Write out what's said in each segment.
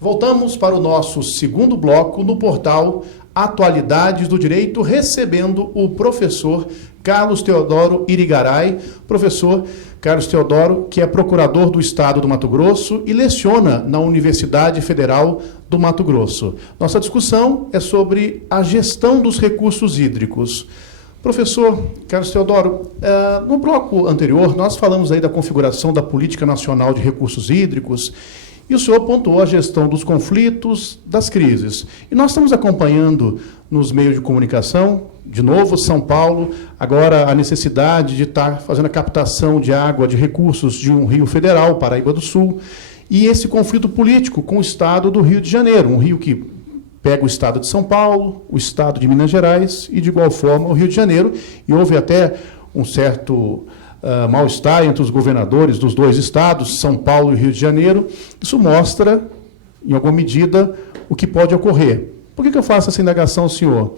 Voltamos para o nosso segundo bloco no portal Atualidades do Direito, recebendo o professor Carlos Teodoro Irigaray. Professor Carlos Teodoro, que é procurador do Estado do Mato Grosso e leciona na Universidade Federal do Mato Grosso. Nossa discussão é sobre a gestão dos recursos hídricos. Professor Carlos Teodoro, no bloco anterior nós falamos aí da configuração da Política Nacional de Recursos Hídricos e o senhor pontuou a gestão dos conflitos, das crises. E nós estamos acompanhando nos meios de comunicação, de novo São Paulo, agora a necessidade de estar fazendo a captação de água, de recursos de um rio federal, Paraíba do Sul, e esse conflito político com o estado do Rio de Janeiro, um rio que pega o estado de São Paulo, o estado de Minas Gerais e, de igual forma, o Rio de Janeiro. E houve até um certo mal-estar entre os governadores dos dois estados, São Paulo e Rio de Janeiro. Isso mostra, em alguma medida, o que pode ocorrer. Por que eu faço essa indagação, senhor?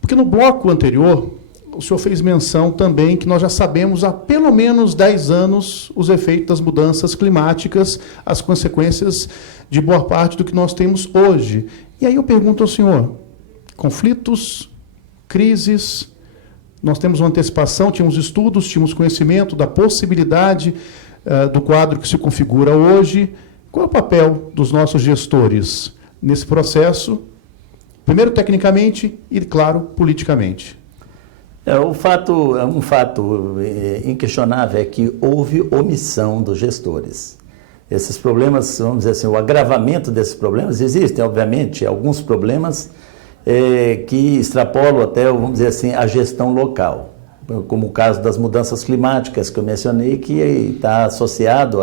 Porque no bloco anterior, o senhor fez menção também que nós já sabemos há pelo menos 10 anos os efeitos das mudanças climáticas, as consequências de boa parte do que nós temos hoje. E aí eu pergunto ao senhor, conflitos, crises, nós temos uma antecipação, tínhamos estudos, tínhamos conhecimento da possibilidade do quadro que se configura hoje. Qual é o papel dos nossos gestores nesse processo? Primeiro, tecnicamente e, claro, politicamente. Um fato inquestionável é que houve omissão dos gestores. Esses problemas, vamos dizer assim, o agravamento desses problemas, existem, obviamente, alguns problemas que extrapolam até, vamos dizer assim, a gestão local, como o caso das mudanças climáticas que eu mencionei, que está associado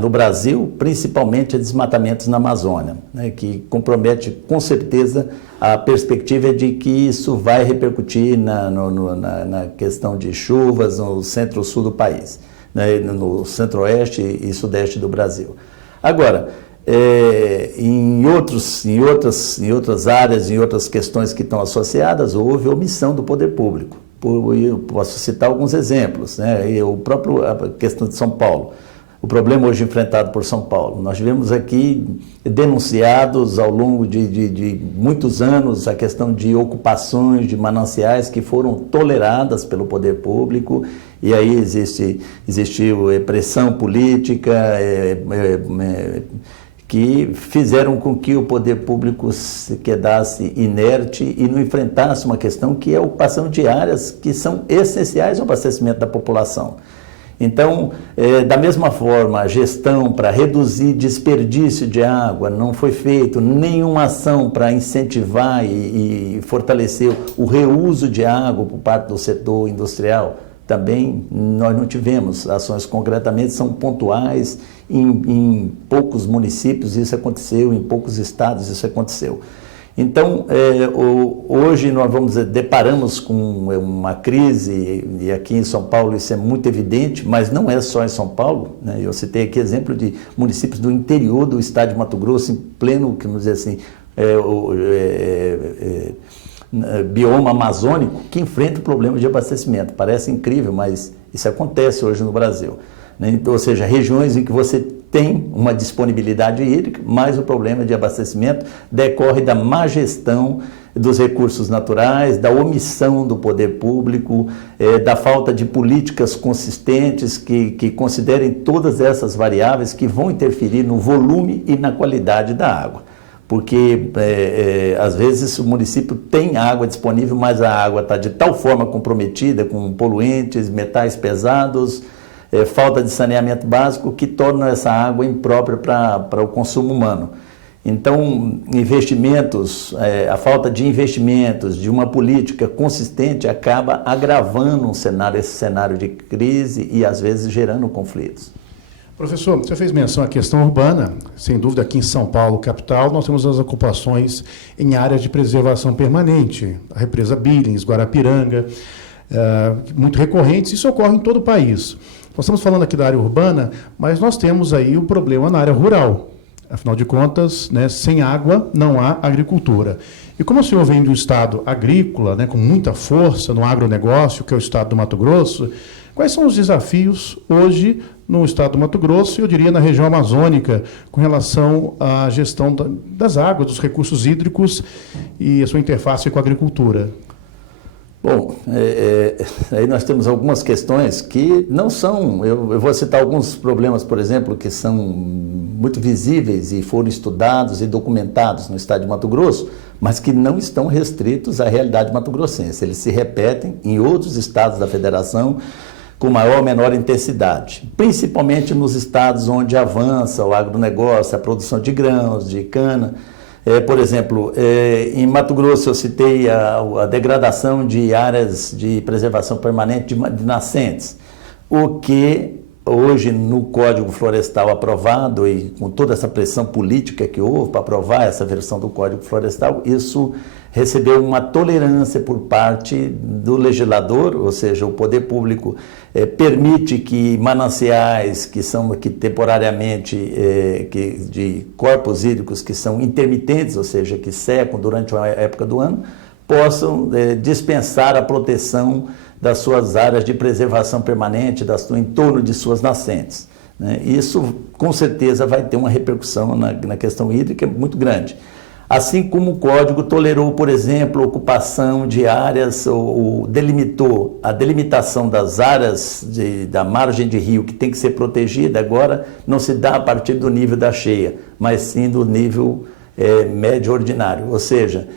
no Brasil, principalmente a desmatamentos na Amazônia, né, que compromete com certeza a perspectiva de que isso vai repercutir na questão de chuvas no centro-sul do país, né, no centro-oeste e sudeste do Brasil. Agora, em outras áreas, em outras questões que estão associadas, houve omissão do poder público. Eu posso citar alguns exemplos, né? A questão de São Paulo. O problema hoje enfrentado por São Paulo. Nós tivemos aqui denunciados ao longo de muitos anos a questão de ocupações de mananciais que foram toleradas pelo poder público, e aí existiu pressão política que fizeram com que o poder público se quedasse inerte e não enfrentasse uma questão que é a ocupação de áreas que são essenciais ao abastecimento da população. Então, da mesma forma, a gestão para reduzir desperdício de água, não foi feita nenhuma ação para incentivar e fortalecer o reuso de água por parte do setor industrial. Também nós não tivemos ações, concretamente são pontuais, em poucos municípios isso aconteceu, em poucos estados isso aconteceu. Então, hoje nós deparamos com uma crise, e aqui em São Paulo isso é muito evidente, mas não é só em São Paulo, né? Eu citei aqui exemplo de municípios do interior do estado de Mato Grosso, em pleno, vamos dizer assim, bioma amazônico, que enfrenta o problema de abastecimento. Parece incrível, mas isso acontece hoje no Brasil, né? Ou seja, regiões em que você tem uma disponibilidade hídrica, mas o problema de abastecimento decorre da má gestão dos recursos naturais, da omissão do poder público, da falta de políticas consistentes que considerem todas essas variáveis que vão interferir no volume e na qualidade da água. Porque, às vezes, o município tem água disponível, mas a água está de tal forma comprometida com poluentes, metais pesados, falta de saneamento básico, que torna essa água imprópria para o consumo humano. Então, investimentos, a falta de investimentos, de uma política consistente, acaba agravando esse cenário de crise e, às vezes, gerando conflitos. Professor, você fez menção à questão urbana. Sem dúvida, aqui em São Paulo, capital, nós temos as ocupações em áreas de preservação permanente, a represa Billings, Guarapiranga, muito recorrentes. Isso ocorre em todo o país. Nós estamos falando aqui da área urbana, mas nós temos aí o problema na área rural. Afinal de contas, né, sem água não há agricultura. E como o senhor vem de um estado agrícola, né, com muita força no agronegócio, que é o estado do Mato Grosso, quais são os desafios hoje no estado do Mato Grosso, eu diria na região amazônica, com relação à gestão das águas, dos recursos hídricos e a sua interface com a agricultura? Bom, aí nós temos algumas questões que não são, eu vou citar alguns problemas, por exemplo, que são muito visíveis e foram estudados e documentados no estado de Mato Grosso, mas que não estão restritos à realidade mato-grossense. Eles se repetem em outros estados da federação com maior ou menor intensidade, principalmente nos estados onde avança o agronegócio, a produção de grãos, de cana. Por exemplo, em Mato Grosso eu citei a degradação de áreas de preservação permanente de nascentes, o que hoje no Código Florestal aprovado e com toda essa pressão política que houve para aprovar essa versão do Código Florestal, isso recebeu uma tolerância por parte do legislador, ou seja, o poder público permite que mananciais que temporariamente de corpos hídricos que são intermitentes, ou seja, que secam durante uma época do ano, possam dispensar a proteção das suas áreas de preservação permanente, do entorno de suas nascentes, né? Isso, com certeza, vai ter uma repercussão na questão hídrica muito grande. Assim como o Código tolerou, por exemplo, a ocupação de áreas, ou delimitou a delimitação das áreas da margem de rio que tem que ser protegida, agora não se dá a partir do nível da cheia, mas sim do nível médio ordinário, ou seja,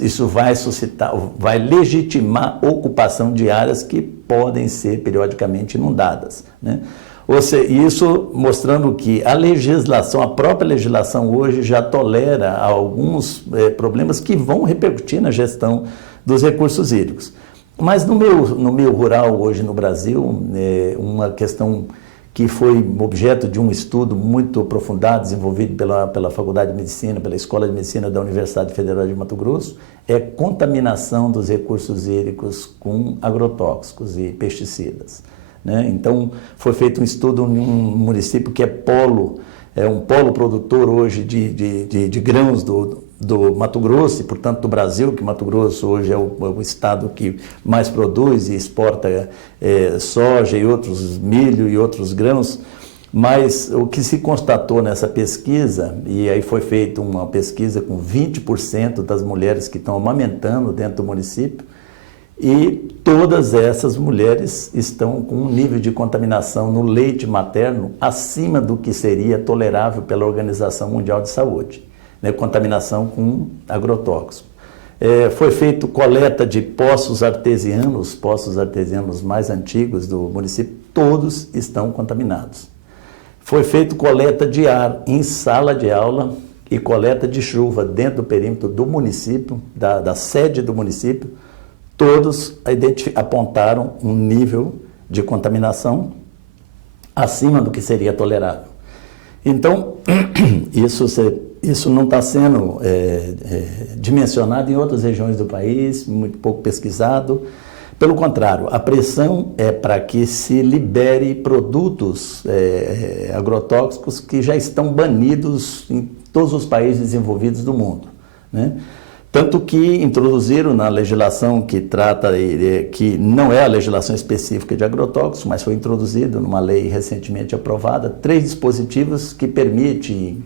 isso vai suscitar, vai legitimar a ocupação de áreas que podem ser periodicamente inundadas, né? Ou seja, isso mostrando que a própria legislação hoje já tolera alguns problemas que vão repercutir na gestão dos recursos hídricos. Mas no meio rural hoje no Brasil, uma questão que foi objeto de um estudo muito aprofundado, desenvolvido pela Faculdade de Medicina, pela Escola de Medicina da Universidade Federal de Mato Grosso, é contaminação dos recursos hídricos com agrotóxicos e pesticidas, né? Então, foi feito um estudo em um município que é um polo produtor hoje de grãos do Mato Grosso e, portanto, do Brasil, que Mato Grosso hoje é o estado que mais produz e exporta soja e outros milho e outros grãos, mas o que se constatou nessa pesquisa, e aí foi feita uma pesquisa com 20% das mulheres que estão amamentando dentro do município, e todas essas mulheres estão com um nível de contaminação no leite materno acima do que seria tolerável pela Organização Mundial de Saúde, né? Contaminação com agrotóxico. Foi feita coleta de poços artesianos mais antigos do município, todos estão contaminados. Foi feita coleta de ar em sala de aula e coleta de chuva dentro do perímetro do município, da sede do município, todos apontaram um nível de contaminação acima do que seria tolerável. Então, isso não está sendo dimensionado em outras regiões do país, muito pouco pesquisado. Pelo contrário, a pressão é para que se libere produtos agrotóxicos que já estão banidos em todos os países desenvolvidos do mundo, né? Tanto que introduziram na legislação que que não é a legislação específica de agrotóxicos, mas foi introduzido numa lei recentemente aprovada, 3 dispositivos que permitem,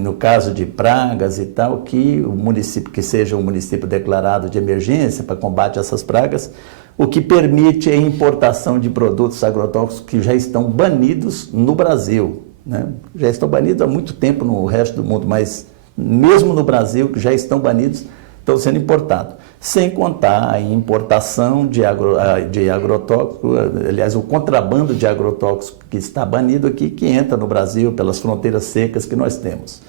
no caso de pragas e tal, que o município, que seja um município declarado de emergência para combate a essas pragas, o que permite a importação de produtos agrotóxicos que já estão banidos no Brasil, né? Já estão banidos há muito tempo no resto do mundo, mas mesmo no Brasil, que já estão banidos, estão sendo importados. Sem contar a importação de agrotóxico, aliás, o contrabando de agrotóxico que está banido aqui, que entra no Brasil pelas fronteiras secas que nós temos.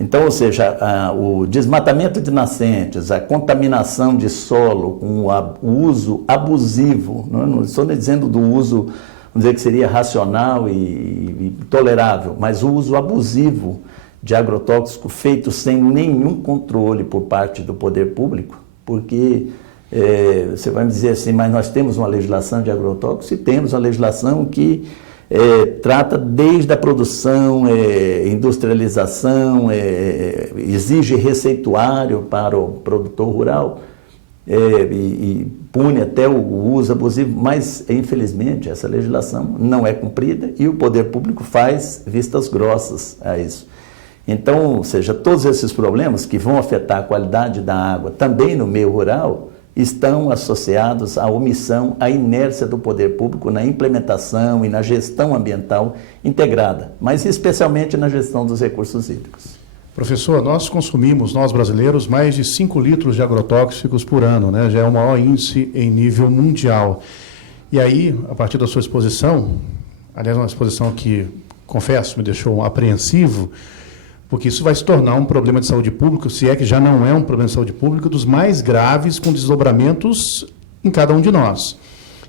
Então, ou seja, o desmatamento de nascentes, a contaminação de solo com o uso abusivo, não estou dizendo do uso, vamos dizer que seria racional e tolerável, mas o uso abusivo de agrotóxico feito sem nenhum controle por parte do poder público, porque você vai me dizer assim, mas nós temos uma legislação de agrotóxicos e temos uma legislação que trata desde a produção, industrialização, exige receituário para o produtor rural, e pune até o uso abusivo, mas infelizmente essa legislação não é cumprida e o poder público faz vistas grossas a isso. Então, ou seja, todos esses problemas que vão afetar a qualidade da água também no meio rural estão associados à omissão, à inércia do poder público na implementação e na gestão ambiental integrada, mas especialmente na gestão dos recursos hídricos. Professor, nós brasileiros, mais de 5 litros de agrotóxicos por ano, né? Já é o maior índice em nível mundial. E aí, a partir da sua exposição, aliás, uma exposição que, confesso, me deixou apreensivo, porque isso vai se tornar um problema de saúde pública, se é que já não é um problema de saúde pública, dos mais graves, com desdobramentos em cada um de nós.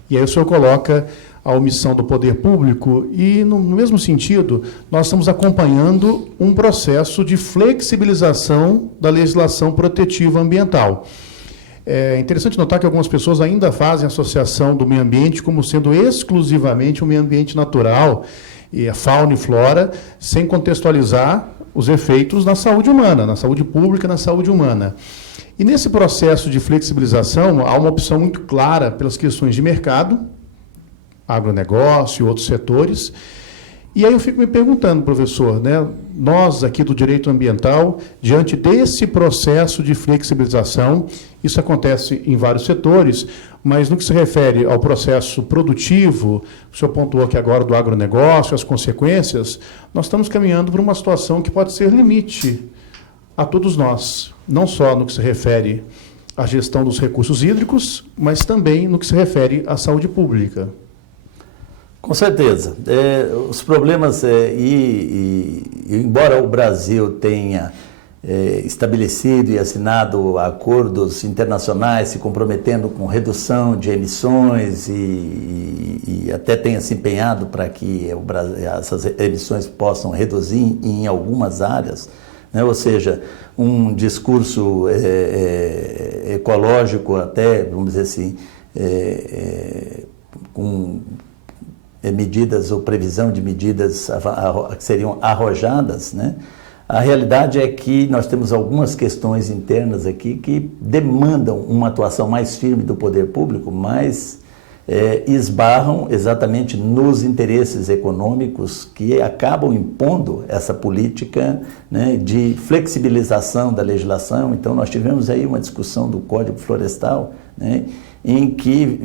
E aí o senhor coloca a omissão do poder público e, no mesmo sentido, nós estamos acompanhando um processo de flexibilização da legislação protetiva ambiental. É interessante notar que algumas pessoas ainda fazem associação do meio ambiente como sendo exclusivamente um meio ambiente natural, e a fauna e flora, sem contextualizar os efeitos na saúde humana, na saúde pública, na saúde humana. E nesse processo de flexibilização, há uma opção muito clara pelas questões de mercado, agronegócio e outros setores. E aí eu fico me perguntando, professor, né, nós aqui do direito ambiental, diante desse processo de flexibilização, isso acontece em vários setores, mas no que se refere ao processo produtivo, o senhor pontuou aqui agora do agronegócio, as consequências, nós estamos caminhando para uma situação que pode ser limite a todos nós, não só no que se refere à gestão dos recursos hídricos, mas também no que se refere à saúde pública. Com certeza. Os problemas, embora o Brasil tenha estabelecido e assinado acordos internacionais se comprometendo com redução de emissões e até tenha se empenhado para que essas emissões possam reduzir em algumas áreas, né? Ou seja, um discurso ecológico até, vamos dizer assim, com medidas ou previsão de medidas que seriam arrojadas, né? A realidade é que nós temos algumas questões internas aqui que demandam uma atuação mais firme do poder público, mas esbarram exatamente nos interesses econômicos que acabam impondo essa política, né, de flexibilização da legislação. Então, nós tivemos aí uma discussão do Código Florestal, né, em que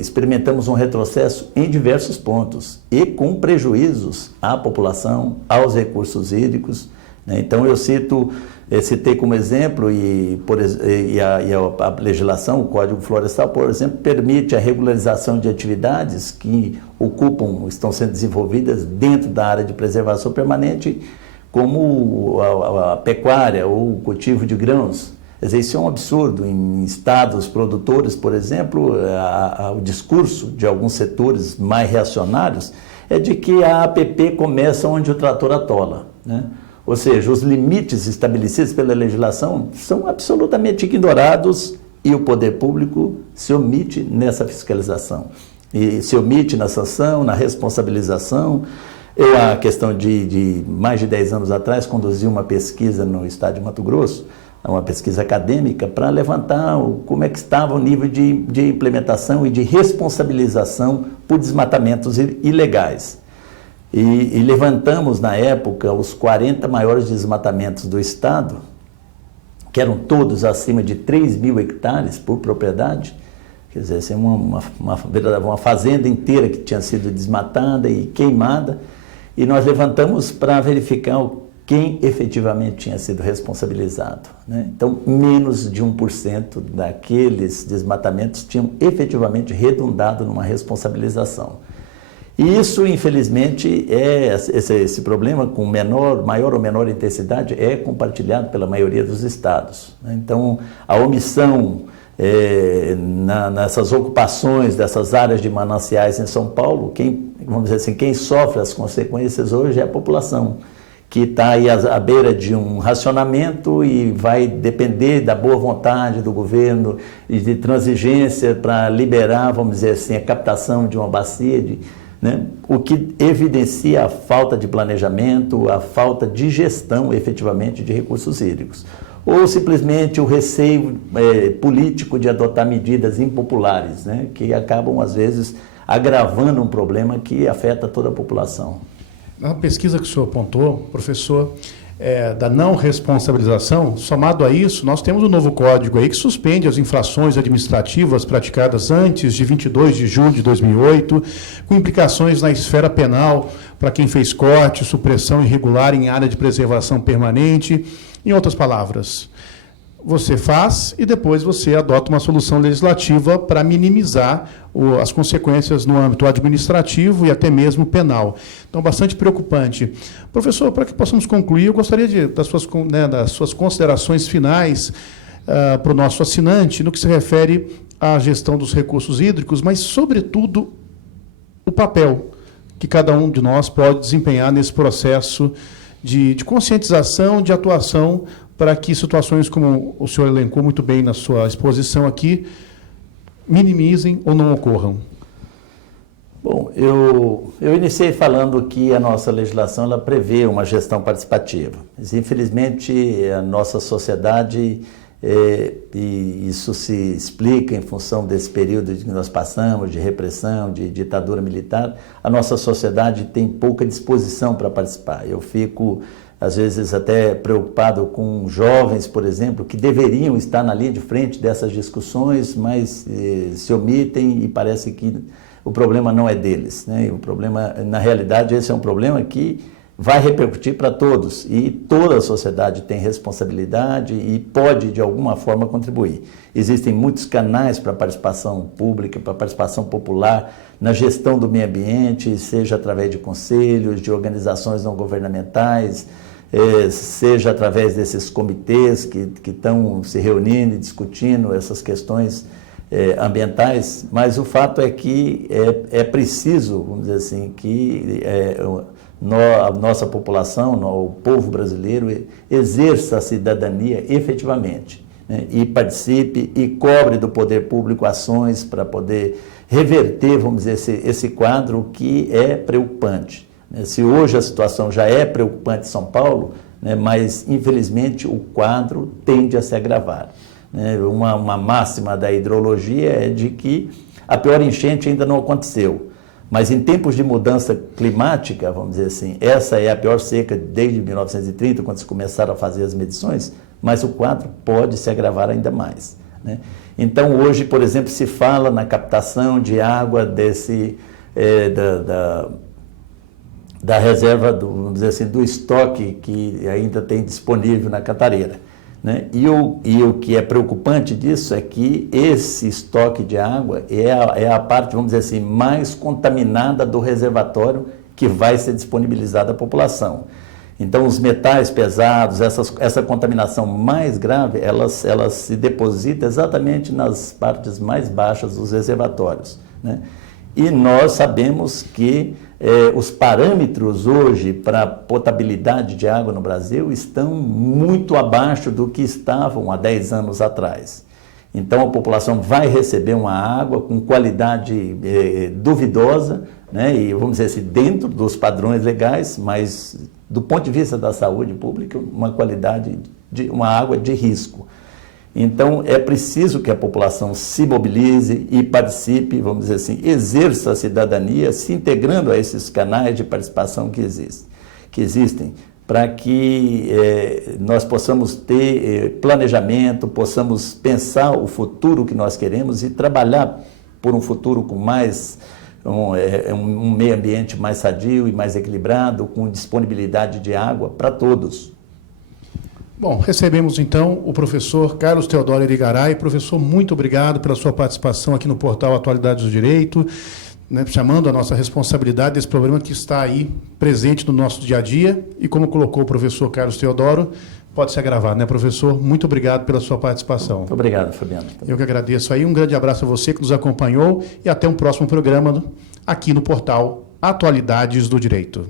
experimentamos um retrocesso em diversos pontos e com prejuízos à população, aos recursos hídricos, né? Então, eu citei como exemplo, a legislação, o Código Florestal, por exemplo, permite a regularização de atividades que estão sendo desenvolvidas dentro da área de preservação permanente, como a pecuária ou o cultivo de grãos. Quer dizer, isso é um absurdo. Em estados produtores, por exemplo, o discurso de alguns setores mais reacionários é de que a APP começa onde o trator atola, né? Ou seja, os limites estabelecidos pela legislação são absolutamente ignorados e o poder público se omite nessa fiscalização. E se omite na sanção, na responsabilização. Eu, a questão de mais de 10 anos atrás, conduzi uma pesquisa no estado de Mato Grosso, uma pesquisa acadêmica, para levantar como é que estava o nível de implementação e de responsabilização por desmatamentos ilegais. E levantamos, na época, os 40 maiores desmatamentos do estado, que eram todos acima de 3.000 hectares por propriedade. Quer dizer, assim, uma fazenda inteira que tinha sido desmatada e queimada. E nós levantamos para verificar quem efetivamente tinha sido responsabilizado, né? Então, menos de 1% daqueles desmatamentos tinham efetivamente redundado numa responsabilização. E isso, infelizmente, esse problema com maior ou menor intensidade é compartilhado pela maioria dos estados, né? Então, a omissão nessas ocupações dessas áreas de mananciais em São Paulo, vamos dizer assim, quem sofre as consequências hoje é a população, que está aí à beira de um racionamento e vai depender da boa vontade do governo e de transigência para liberar, vamos dizer assim, a captação de uma bacia, né? O que evidencia a falta de planejamento, a falta de gestão, efetivamente, de recursos hídricos. ou simplesmente o receio político de adotar medidas impopulares, né, que acabam, às vezes, agravando um problema que afeta toda a população. Na pesquisa que o senhor apontou, professor, da não responsabilização, somado a isso, nós temos um novo código aí que suspende as infrações administrativas praticadas antes de 22 de julho de 2008, com implicações na esfera penal para quem fez corte, supressão irregular em área de preservação permanente. Em outras palavras, você faz e depois você adota uma solução legislativa para minimizar as consequências no âmbito administrativo e até mesmo penal. Então, bastante preocupante. Professor, para que possamos concluir, eu gostaria das suas considerações finais para o nosso assinante no que se refere à gestão dos recursos hídricos, mas, sobretudo, o papel que cada um de nós pode desempenhar nesse processo de conscientização, de atuação, para que situações como o senhor elencou muito bem na sua exposição aqui, minimizem ou não ocorram. Bom, eu iniciei falando que a nossa legislação ela prevê uma gestão participativa. Mas, infelizmente, a nossa sociedade, e isso se explica em função desse período que nós passamos, de repressão, de ditadura militar, a nossa sociedade tem pouca disposição para participar. Eu fico, às vezes, até preocupado com jovens, por exemplo, que deveriam estar na linha de frente dessas discussões, mas se omitem e parece que o problema não é deles, né? O problema, na realidade, esse é um problema que vai repercutir para todos e toda a sociedade tem responsabilidade e pode, de alguma forma, contribuir. Existem muitos canais para participação pública, para participação popular na gestão do meio ambiente, seja através de conselhos, de organizações não governamentais, seja através desses comitês que estão se reunindo e discutindo essas questões ambientais, mas o fato é que é preciso, vamos dizer assim, que a nossa população, o povo brasileiro, exerça a cidadania efetivamente, né, e participe e cobre do poder público ações para poder reverter, vamos dizer, esse quadro que é preocupante. Se hoje a situação já é preocupante em São Paulo, né, mas infelizmente o quadro tende a se agravar. Né? Uma máxima da hidrologia é de que a pior enchente ainda não aconteceu, mas em tempos de mudança climática, vamos dizer assim, essa é a pior seca desde 1930, quando se começaram a fazer as medições, mas o quadro pode se agravar ainda mais. Né? Então hoje, por exemplo, se fala na captação de água da reserva, vamos dizer assim, do estoque que ainda tem disponível na Cantareira. Né? E o que é preocupante disso é que esse estoque de água é a parte, vamos dizer assim, mais contaminada do reservatório que vai ser disponibilizada à população. Então, os metais pesados, essa contaminação mais grave, elas se depositam exatamente nas partes mais baixas dos reservatórios. Né? E nós sabemos que os parâmetros hoje para potabilidade de água no Brasil estão muito abaixo do que estavam há 10 anos atrás. Então a população vai receber uma água com qualidade duvidosa, né, e vamos dizer assim, dentro dos padrões legais, mas do ponto de vista da saúde pública, uma qualidade uma água de risco. Então, é preciso que a população se mobilize e participe, vamos dizer assim, exerça a cidadania, se integrando a esses canais de participação que existem, para que nós possamos ter planejamento, possamos pensar o futuro que nós queremos e trabalhar por um futuro com mais um meio ambiente mais sadio e mais equilibrado, com disponibilidade de água para todos. Bom, recebemos então o professor Carlos Teodoro Irigaray. Professor, muito obrigado pela sua participação aqui no portal Atualidades do Direito, né, chamando a nossa responsabilidade desse problema que está aí presente no nosso dia a dia e, como colocou o professor Carlos Teodoro, pode se agravar, né, professor? Muito obrigado pela sua participação. Muito obrigado, Fabiano. Eu que agradeço aí. Um grande abraço a você que nos acompanhou e até um próximo programa aqui no portal Atualidades do Direito.